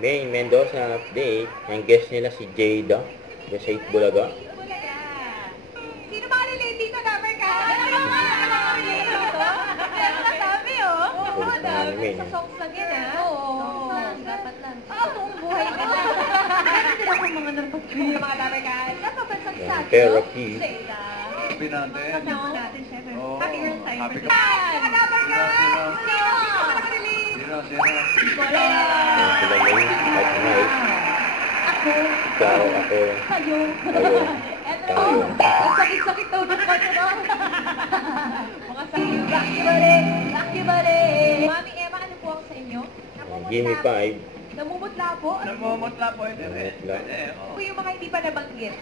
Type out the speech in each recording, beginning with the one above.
May Mendoza update. Ang guest nila si Jada. The Safe Bulaga. Sino ba relate dito, Damer ka? Sino ba relate dito? Pero nasabi, oh. Oo, dami. Sa songs lang yan, ah. Oo. Dapat lang. Oo, buong buhay ka na. Meron din ako mga napag-tweet. Mga Damer ka. Napapansag sa akin. Therapy. Happy natin. Kasama natin, syempre. Oo. Happy girl time. Happy Mga Damer ka. Sino? Nakarelate. Sino? Wala. Sila may at night. Ako. Ikaw, ako. Kayo. Kayo. Eto. Tayo. Ang sakit-sakit daw ng kanya, no? Mga sakit. Lucky bale. Lucky bale. Mami Emma, ano po ang sa inyo? Gimme 5. Namumutla po? Ano po? Namumutla po ito. Namumutla. Ano po yung mga hindi pa nabanggit?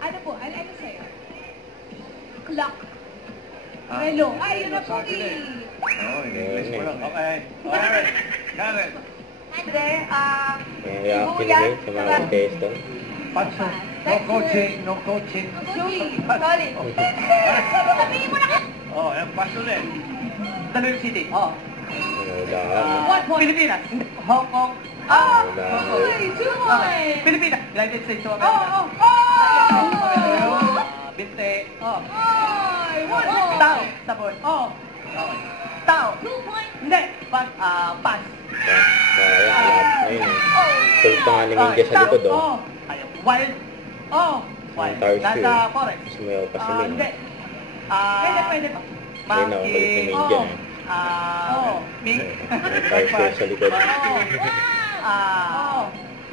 Ano po? Ano sa'yo? Clock. Relo. Ay, yun na po Oo, in English mo lang. Okay. Alright. Karen. Andre, Kaya kinigay sa mga contestant. Patso. No coaching. No coaching. Julie, sorry. Sabihin mo na ka! Oh, yung pass ulit. Tanong City. Oh. Wala. What point? Pilipinas. Hong Kong. Oh! Wala. Okay, 2 points! Pilipinas. United States of Oh, America. oh, oh! Binte. Oh. Ay, 1 point! Tao. Sabon. Oh. Okay. Tao. 2 points! Hindi. Pass. Pass. Kaya, ayun. Full pa nga ni Minja sa likod, oh. Oh. Ayaw. Wild. Oh. Wild. Entire Nasa shoe. forest. Sumayaw pa si Min. Hindi. Pwede pa. Ayun, oh, kulit ni Minja. Ming. Entire shoe sa likod.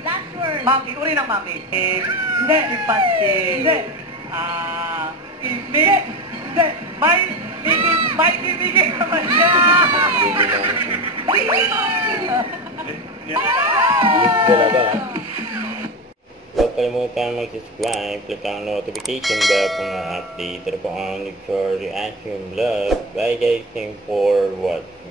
Last word! Monkey. Uri ng monkey. Hindi. Ipansin. Hindi. Hindi. Hindi. May bibigay naman siya. Talaga. Huwag kalimutan mag-subscribe, click ang notification bell kung na-update. Ito po ang for reaction vlog. Bye guys, thanks for watching.